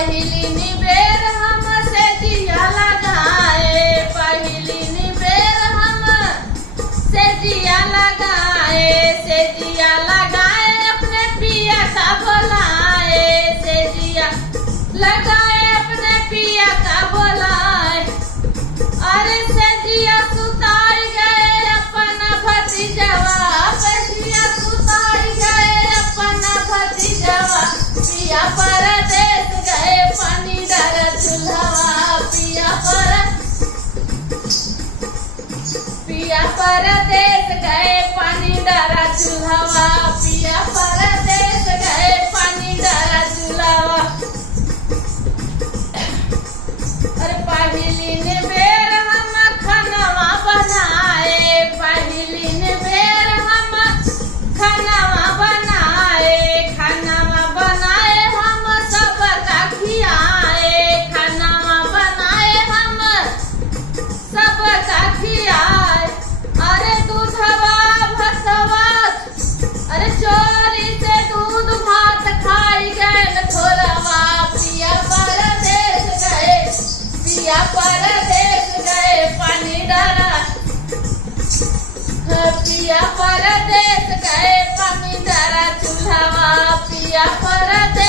पहली निबेर हम से जिया लगाए, पहली निबेर हम से जिया लगाए, से जिया लगाए अपने पिया का बोलाए, से जिया लगाए अपने पिया का बोलाए। अरे से जिया सुताई गए अपना भतीजवा, से सुताई गए अपना भतीजवा। पिया परदेस गए पानी डर चूल्हवा, पिया परदेस गए पानी डरा चूल्हवा, पिया परदेस गए पानी डरा चूल्हवा। अरे पहली निबेर हम खानवा बनाए, पहली निबेर हम खानवा बनाए, खानवा बनाए हम सबका खियाए, खानवा बनाए हम सबका खियाए। अरे दूधवा भतवा, अरे चोरी से दूध भात खाई गए थोरवा। पिया परदेस गए, पिया परदेस गए पानी डरा, पिया परदेस गए पानी डरा चूल्हवा, पिया परदेस